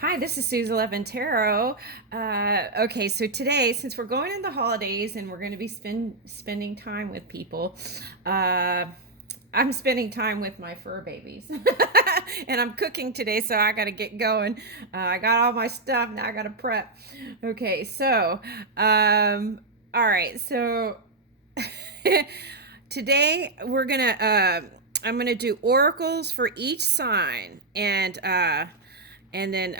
Hi, this is Suze 11 Tarot. Okay, so today, since we're going in the holidays and we're going to be spending time with people, uh, I'm spending time with my fur babies. And I'm cooking today, so I got to get going. I got all my stuff, now I got to prep. Okay, so, all right, so today I'm gonna do oracles for each sign, and then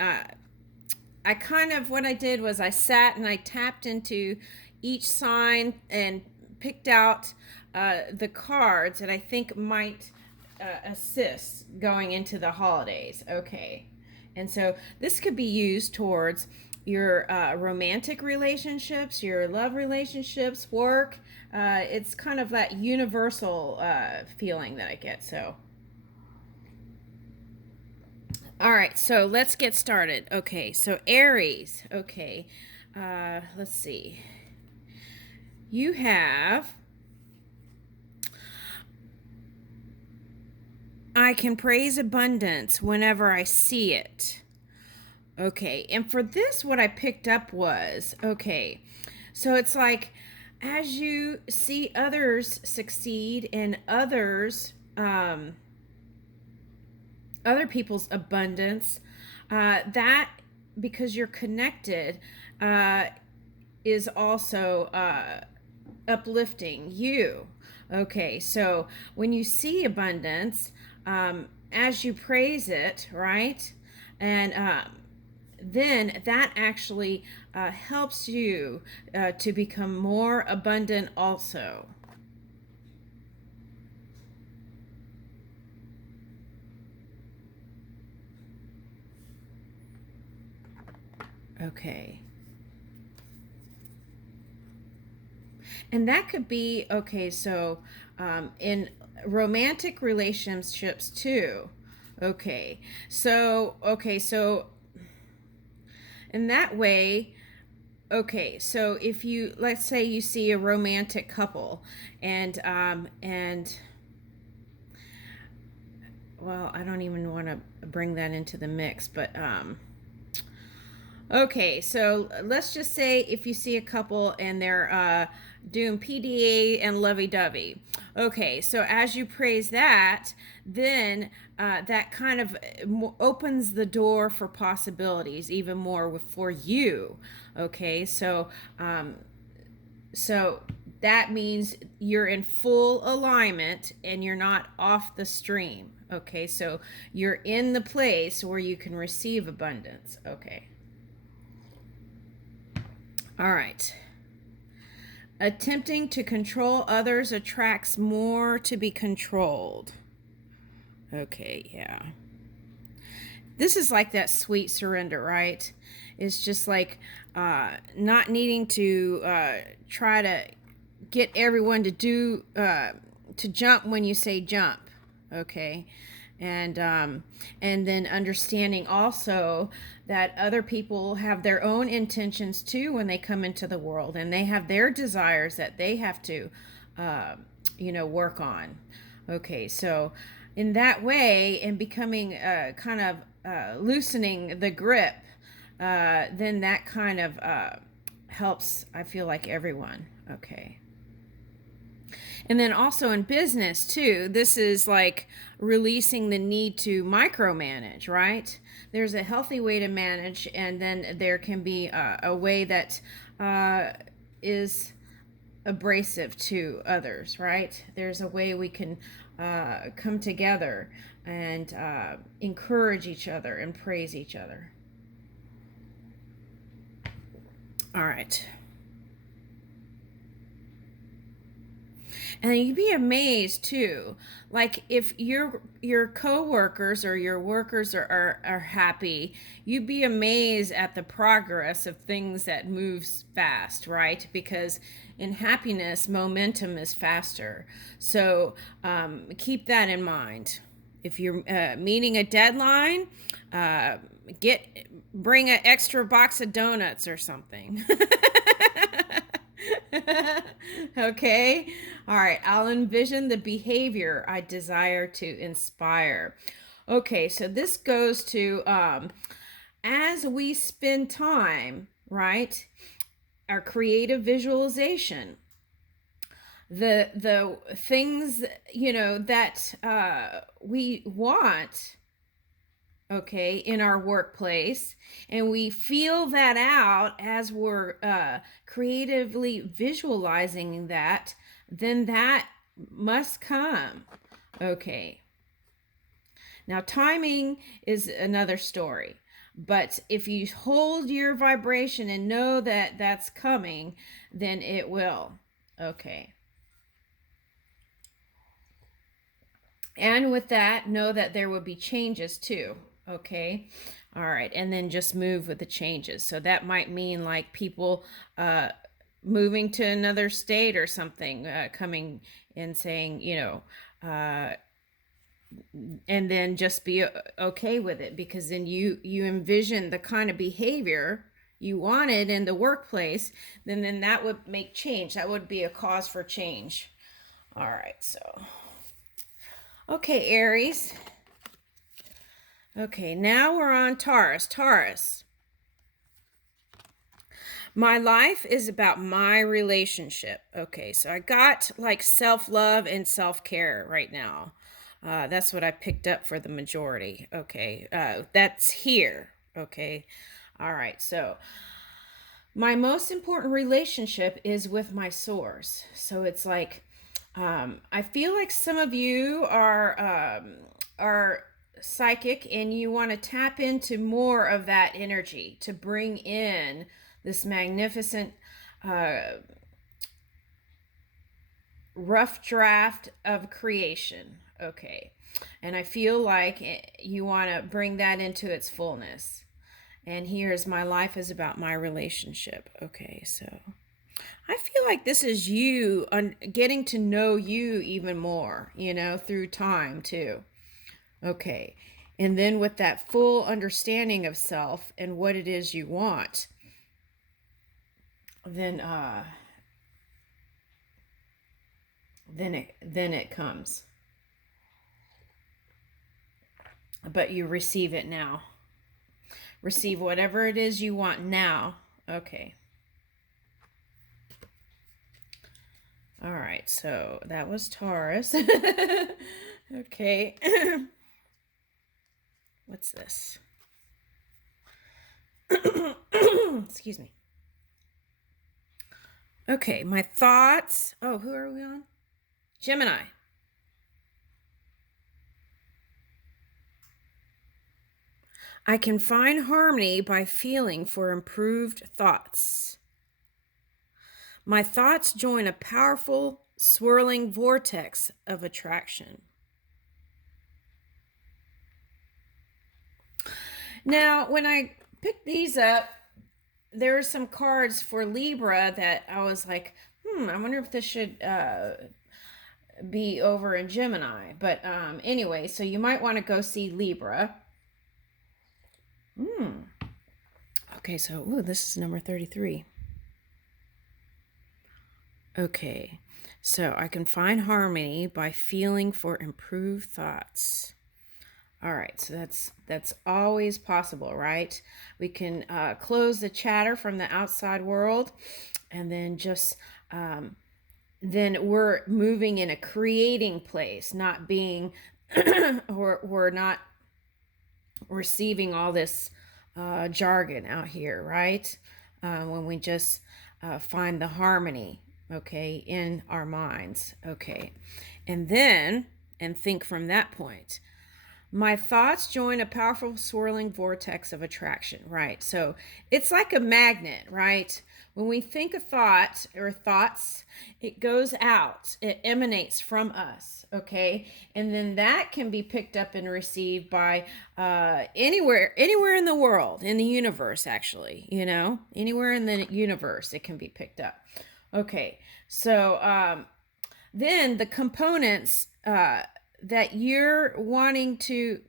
I kind of, what I did was I sat and I tapped into each sign and picked out the cards that I think might assist going into the holidays. Okay. And so this could be used towards your romantic relationships, your love relationships, work. It's kind of that universal feeling that I get. So, all right, so let's get started. Okay, so Aries. Okay, let's see. You have, I can praise abundance whenever I see it. Okay, and for this, what I picked up was, okay, so it's like as you see others succeed and other people's abundance, that because you're connected, uh, is also uplifting you. Okay, so when you see abundance, as you praise it, right? And then that actually helps you to become more abundant also. Okay. And that could be, okay, so in romantic relationships too. Okay, so in that way, okay, so if you, let's say you see a romantic couple, and well, I don't even want to bring that into the mix, but okay, so let's just say if you see a couple and they're doing PDA and lovey-dovey. Okay, so as you praise that, then that kind of opens the door for possibilities even more for you. Okay, so that means you're in full alignment and you're not off the stream. Okay, so you're in the place where you can receive abundance. Okay. All right. Attempting to control others attracts more to be controlled. Okay, yeah. This is like that sweet surrender, right? It's just like not needing to try to get everyone to jump when you say jump. Okay. And then understanding also that other people have their own intentions too when they come into the world, and they have their desires that they have to uh, work on. Okay, so in that way, and becoming kind of loosening the grip, then that kind of helps, I feel like, everyone. Okay. And then also in business too, this is like releasing the need to micromanage, right? There's a healthy way to manage, and then there can be a way that is abrasive to others, right? There's a way we can come together and encourage each other and praise each other. All right. And you'd be amazed too, like if your co-workers or your workers are happy, you'd be amazed at the progress of things that moves fast, right? Because in happiness momentum is faster. So keep that in mind. If you're meeting a deadline, uh, get bring an extra box of donuts or something. Okay. All right. I'll envision the behavior I desire to inspire. Okay. So this goes to as we spend time, right, our creative visualization, the things, you know, that we want, okay, in our workplace, and we feel that out as we're creatively visualizing that, then that must come. Okay. Now, timing is another story. But if you hold your vibration and know that that's coming, then it will. Okay. And with that, know that there will be changes too. Okay. All right. And then just move with the changes. So that might mean like people moving to another state or something, coming and saying, you know, and then just be okay with it, because then you envision the kind of behavior you wanted in the workplace, then that would make change. That would be a cause for change. All right. So okay, Aries. Okay, now we're on Taurus. Taurus. My life is about my relationship. Okay, so I got like self-love and self-care right now. That's what I picked up for the majority. Okay, that's here. Okay, all right. So my most important relationship is with my source. So it's like, I feel like some of you are psychic, and you want to tap into more of that energy to bring in this magnificent rough draft of creation. Okay. And I feel like you want to bring that into its fullness. And here's my life is about my relationship. Okay, so I feel like this is you getting to know you even more, you know, through time too. Okay. And then with that full understanding of self and what it is you want, then it comes. But you receive it now. Receive whatever it is you want now. Okay. All right, so that was Taurus. Okay. What's this? Excuse me. Okay, my thoughts. Oh, who are we on? Gemini. I can find harmony by feeling for improved thoughts. My thoughts join a powerful, swirling vortex of attraction. Now, when I picked these up, there are some cards for Libra that I was like, I wonder if this should be over in Gemini. But anyway, so you might want to go see Libra. Okay, so this is number 33. Okay, so I can find harmony by feeling for improved thoughts. All right, so that's always possible, right? We can close the chatter from the outside world, and then just then we're moving in a creating place, not being or we're not receiving all this jargon out here, right? When we just find the harmony, okay, in our minds, okay, and think from that point. My thoughts join a powerful swirling vortex of attraction, right? So it's like a magnet, right? When we think a thought or thoughts, it goes out, it emanates from us, okay? And then that can be picked up and received by anywhere in the world, in the universe, actually, you know, anywhere in the universe, it can be picked up. Okay, so then the components that you're wanting to,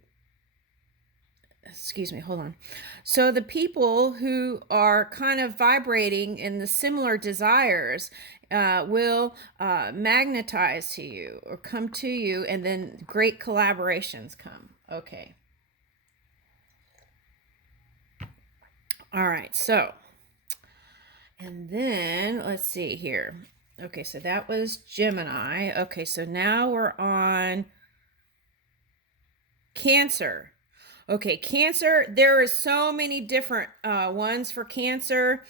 excuse me, hold on. So the people who are kind of vibrating in the similar desires will magnetize to you or come to you, and then great collaborations come. Okay. All right, so, and then let's see here. Okay, so that was Gemini. Okay, so now we're on Cancer. Okay, Cancer, there is so many different ones for Cancer.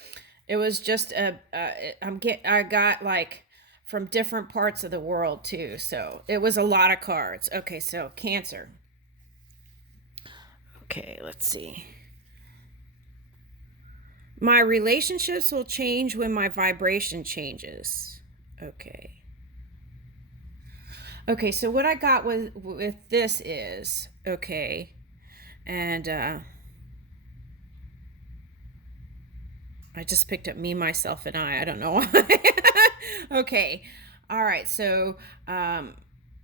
It was just I got like from different parts of the world too. So it was a lot of cards. Okay, so Cancer. Okay, let's see. My relationships will change when my vibration changes. Okay. Okay, so what I got with this is, okay, and I just picked up me, myself, and I don't know why. Okay. All right. So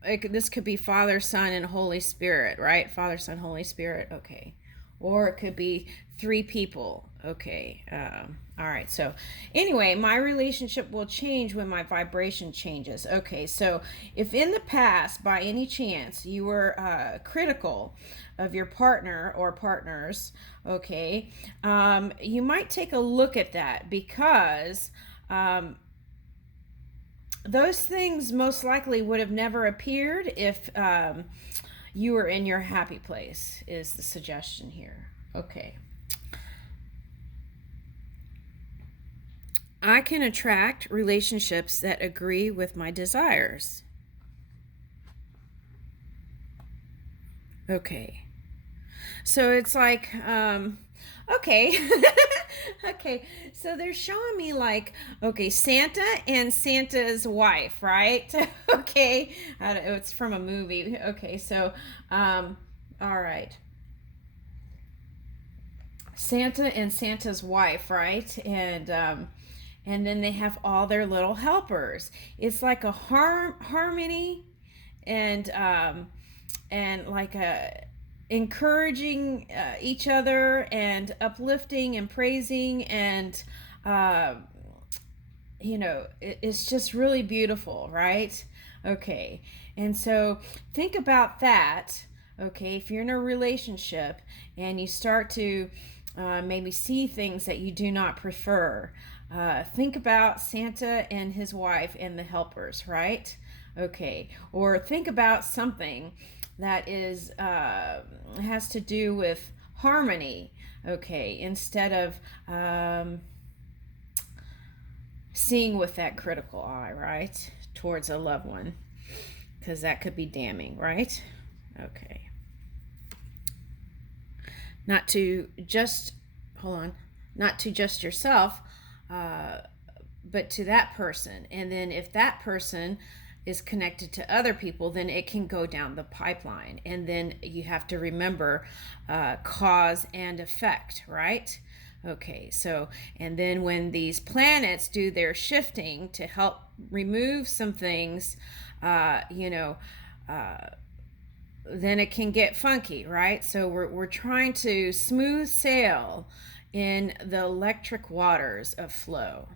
this could be Father, Son, and Holy Spirit, right? Father, Son, Holy Spirit. Okay. Or it could be three people. Okay. All right. So anyway, my relationship will change when my vibration changes. Okay. So if in the past, by any chance, you were critical of your partner or partners, okay, you might take a look at that, because those things most likely would have never appeared if you were in your happy place, is the suggestion here. Okay. I can attract relationships that agree with my desires. Okay. So it's like, okay. Okay. So they're showing me like, okay, Santa and Santa's wife, right? Okay. It's from a movie. Okay. So, all right. Santa and Santa's wife, right? And then they have all their little helpers. It's like a harmony, and like a encouraging each other, and uplifting and praising, and uh, it's just really beautiful, right? Okay. And so think about that. Okay, if you're in a relationship and you start to maybe see things that you do not prefer, think about Santa and his wife and the helpers, right? Okay. Or think about something that is has to do with harmony. Okay, instead of seeing with that critical eye, right, towards a loved one, because that could be damning, right? Okay. Not to just, hold on, not to just yourself, but to that person. And then if that person is connected to other people, then it can go down the pipeline. And then you have to remember cause and effect, right? Okay, so, and then when these planets do their shifting to help remove some things, then it can get funky, right? So we're trying to smooth sail in the electric waters of flow.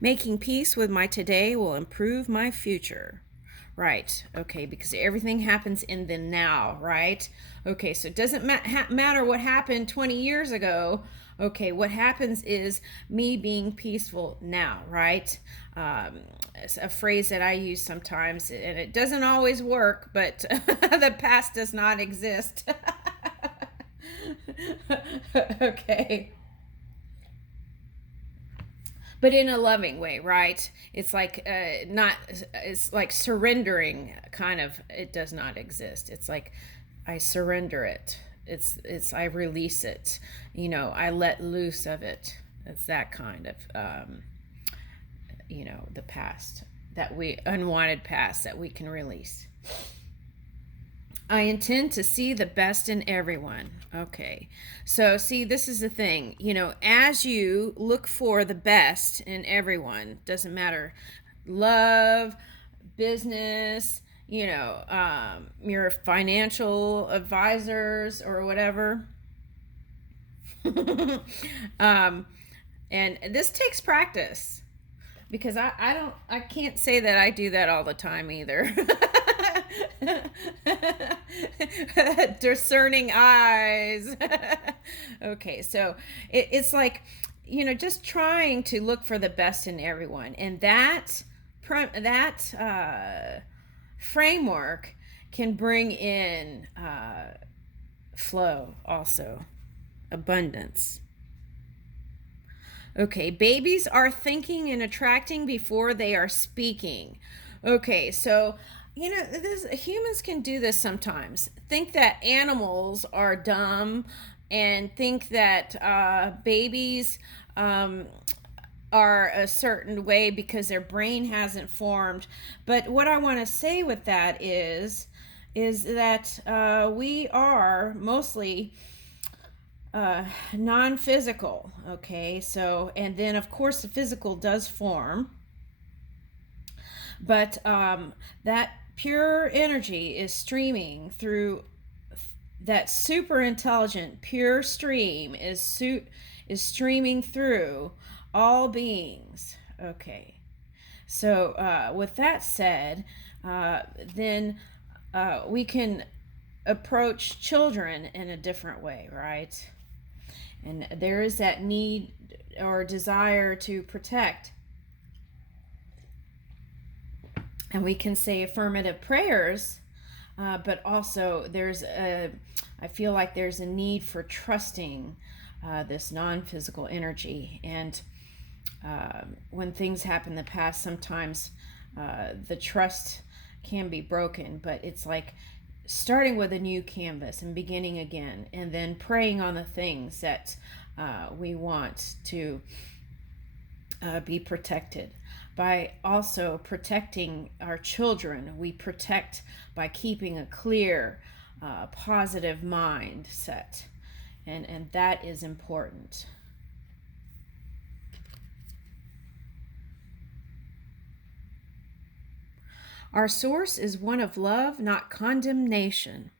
Making peace with my today will improve my future. Right. Okay. Because everything happens in the now, right? Okay. So it doesn't matter what happened 20 years ago. Okay. What happens is me being peaceful now, right? It's a phrase that I use sometimes, and it doesn't always work, but the past does not exist. Okay. But in a loving way, right? It's like not, it's like surrendering, kind of. It does not exist. It's like I surrender it. It's I release it. I let loose of it. It's that kind of the past, that we unwanted past, that we can release. I intend to see the best in everyone. Okay. So, see, this is the thing. As you look for the best in everyone, doesn't matter, love, business, your financial advisors or whatever. And this takes practice, because I can't say that I do that all the time either. Discerning eyes. Okay, so it's like, just trying to look for the best in everyone, and that framework can bring in flow, also abundance. Okay, babies are thinking and attracting before they are speaking. Okay, so humans can do this sometimes. Think that animals are dumb, and think that babies are a certain way because their brain hasn't formed. But what I want to say with that is that we are mostly non-physical. Okay, so, and then of course the physical does form, but that pure energy is streaming through. That super intelligent pure stream is streaming through all beings. Okay, so with that said, then we can approach children in a different way, right? And there is that need or desire to protect. And we can say affirmative prayers, but also I feel like there's a need for trusting this non-physical energy. And when things happen in the past, sometimes the trust can be broken, but it's like starting with a new canvas and beginning again, and then praying on the things that we want to be protected. By also protecting our children, we protect by keeping a clear, positive mindset, and that is important. Our source is one of love, not condemnation.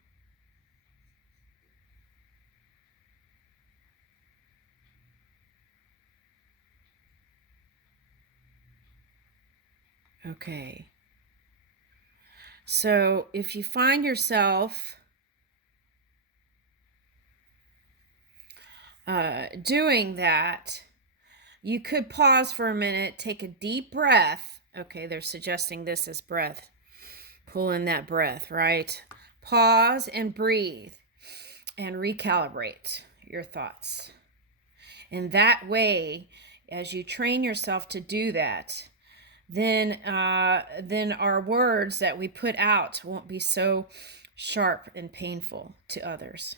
Okay. So if you find yourself doing that, you could pause for a minute, take a deep breath. Okay, they're suggesting this as breath. Pull in that breath, right? Pause and breathe and recalibrate your thoughts. In that way, as you train yourself to do that, then our words that we put out won't be so sharp and painful to others.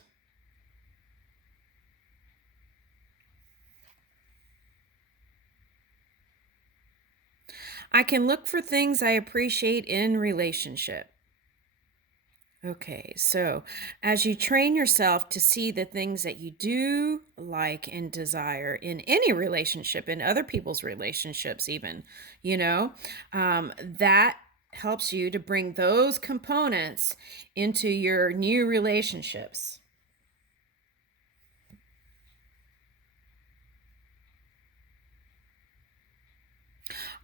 I can look for things I appreciate in relationship. Okay, so as you train yourself to see the things that you do like and desire in any relationship, in other people's relationships, even, that helps you to bring those components into your new relationships.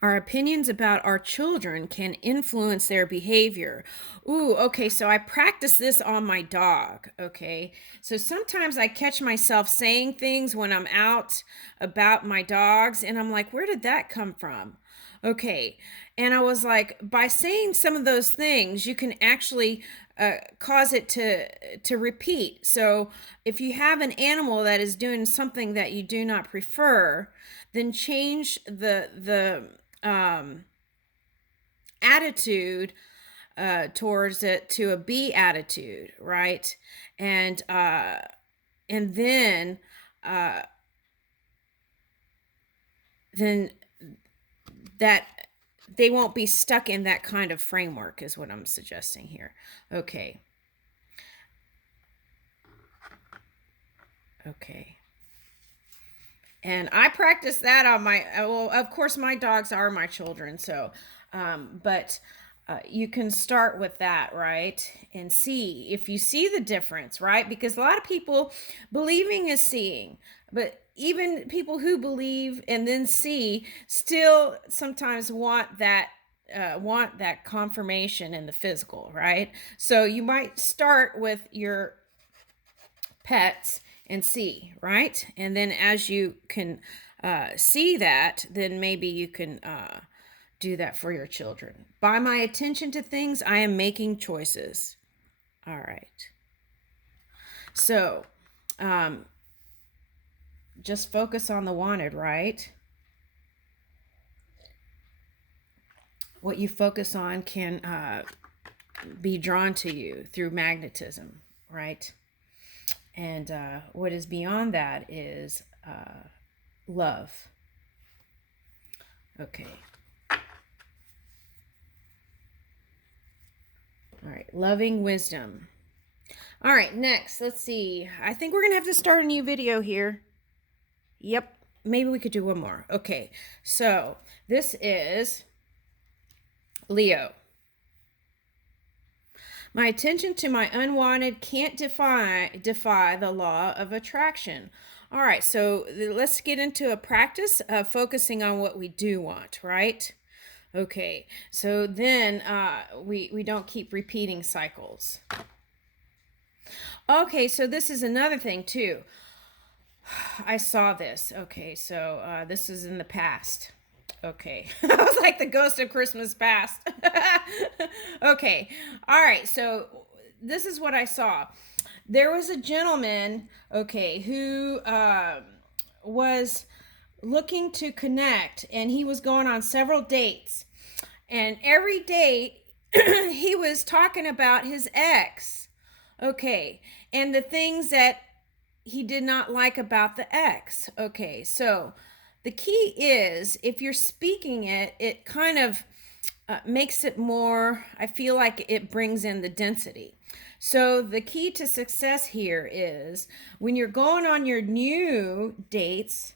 Our opinions about our children can influence their behavior. Ooh, okay, so I practice this on my dog, okay? So sometimes I catch myself saying things when I'm out about my dogs, and I'm like, where did that come from? Okay, and I was like, by saying some of those things, you can actually cause it to repeat. So if you have an animal that is doing something that you do not prefer, then change the attitude towards it to a B attitude, right? And then uh, then that they won't be stuck in that kind of framework is what I'm suggesting here. Okay. Okay. And I practice that on my, well, of course, my dogs are my children. So, but you can start with that, right? And see if you see the difference, right? Because a lot of people, believing is seeing, but even people who believe and then see still sometimes want that want that confirmation in the physical, right? So you might start with your pets and see, right? And then as you can see that, then maybe you can do that for your children. By my attention to things, I am making choices. All right. So just focus on the wanted, right? What you focus on can be drawn to you through magnetism, right? And what is beyond that is love. Okay. All right. Loving wisdom. All right. Next, let's see. I think we're going to have to start a new video here. Yep. Maybe we could do one more. Okay. So this is Leo. My attention to my unwanted can't defy the law of attraction. All right, so let's get into a practice of focusing on what we do want, right? Okay, so then we don't keep repeating cycles. Okay, so this is another thing too. I saw this. Okay, so this is in the past. Okay. I was like the ghost of Christmas past. Okay. All right. So this is what I saw. There was a gentleman, okay, who was looking to connect, and he was going on several dates. And every date, he was talking about his ex. Okay. And the things that he did not like about the ex. Okay. So the key is if you're speaking it, it kind of makes it more, I feel like it brings in the density. So the key to success here is when you're going on your new dates,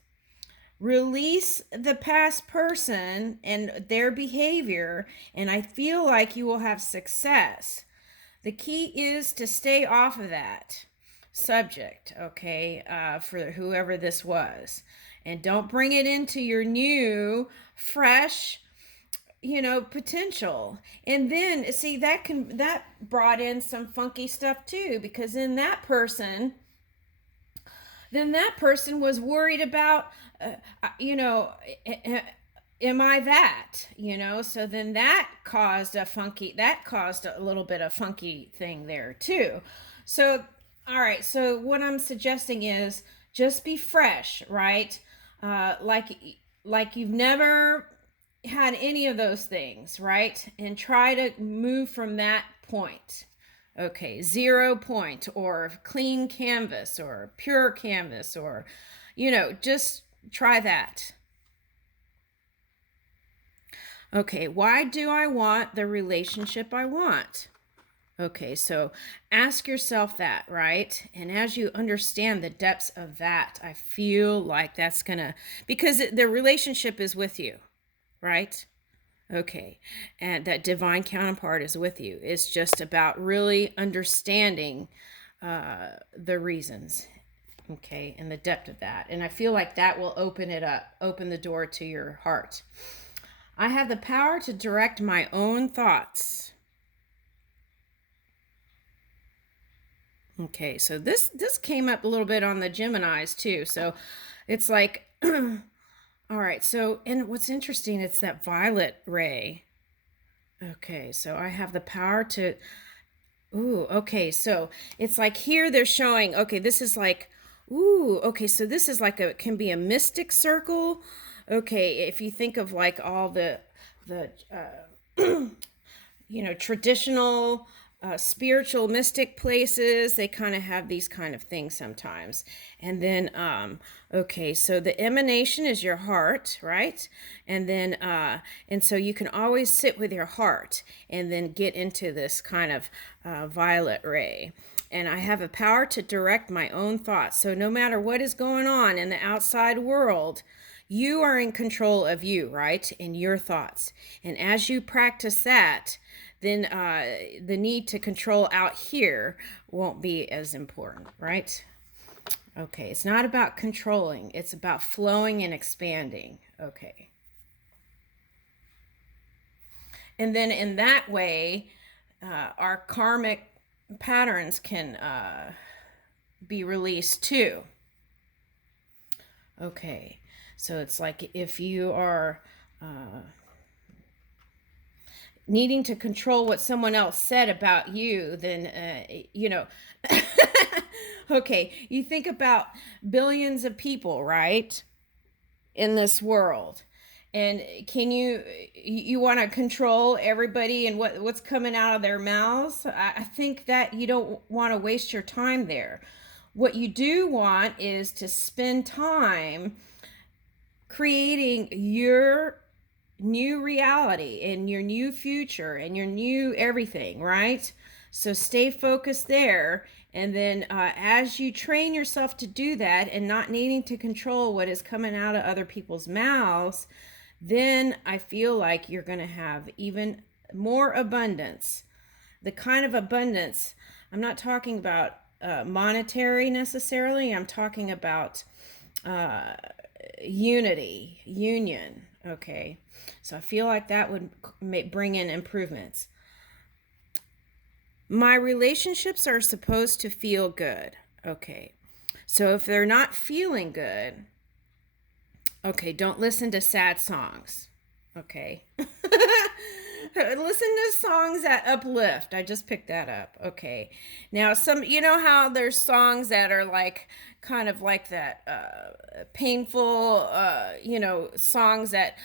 release the past person and their behavior, and I feel like you will have success. The key is to stay off of that subject, okay, for whoever this was. And don't bring it into your new, fresh, potential. And then see that brought in some funky stuff too, because then that person was worried about am I that, so then that caused a little bit of funky thing there too. So all right, so what I'm suggesting is just be fresh, right? Like you've never had any of those things, right? And try to move from that point. Okay, 0 point or clean canvas or pure canvas, or just try that. Okay, why do I want the relationship I want? Okay, so ask yourself that, right? And as you understand the depths of that, I feel like that's gonna, because the relationship is with you, right? Okay, and that divine counterpart is with you. It's just about really understanding the reasons, okay, and the depth of that. And I feel like that will open the door to your heart. I have the power to direct my own thoughts. Okay, so this came up a little bit on the Geminis too. So it's like, all right, so, and what's interesting, it's that violet ray. Okay, so I have the power to, ooh, okay, so it's like here they're showing, okay, this is like, ooh, okay, so this is like can be a mystic circle. Okay, if you think of like all the traditional spiritual mystic places, they kind of have these kind of things sometimes. And then okay, so the emanation is your heart, right? And then and so you can always sit with your heart and then get into this kind of violet ray. And I have a power to direct my own thoughts. So no matter what is going on in the outside world, you are in control of you, right? And your thoughts. And as you practice that, then the need to control out here won't be as important, right? Okay, it's not about controlling. It's about flowing and expanding. Okay. And then in that way, our karmic patterns can be released too. Okay, so it's like if you are needing to control what someone else said about you, then, okay, you think about billions of people, right, in this world. And can you want to control everybody and what's coming out of their mouths? I think that you don't want to waste your time there. What you do want is to spend time creating your new reality and your new future and your new everything, right? So stay focused there. And then as you train yourself to do that and not needing to control what is coming out of other people's mouths, then I feel like you're going to have even more abundance. The kind of abundance, I'm not talking about monetary necessarily, I'm talking about unity, union. Okay, so I feel like that would bring in improvements. My relationships are supposed to feel good. Okay, so if they're not feeling good, okay, don't listen to sad songs. Okay. Listen to songs that uplift. I just picked that up. Okay. Now, you know how there's songs that are like kind of like that painful, songs that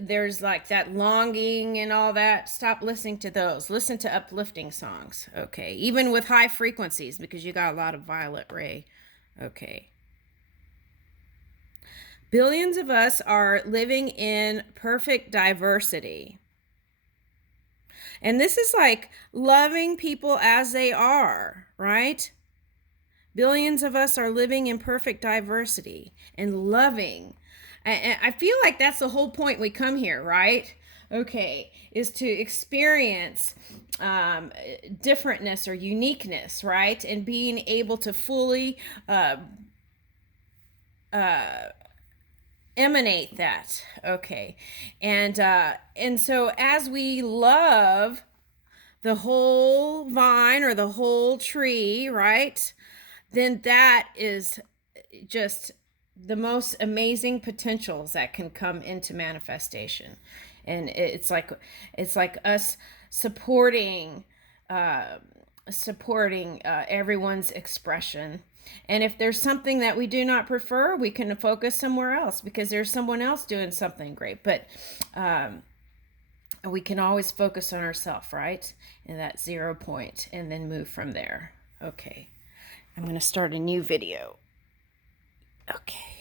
there's like that longing and all that. Stop listening to those. Listen to uplifting songs. Okay. Even with high frequencies, because you got a lot of violet ray. Okay. Billions of us are living in perfect diversity. And this is like loving people as they are, right? Billions of us are living in perfect diversity and loving. I feel like that's the whole point we come here, right? Okay, is to experience differentness or uniqueness, right? And being able to fully emanate that. Okay, and so as we love the whole vine or the whole tree, right, then that is just the most amazing potentials that can come into manifestation. And it's like us supporting everyone's expression. And if there's something that we do not prefer, we can focus somewhere else because there's someone else doing something great. But we can always focus on ourselves, right? In that 0 point, and then move from there. Okay. I'm going to start a new video. Okay.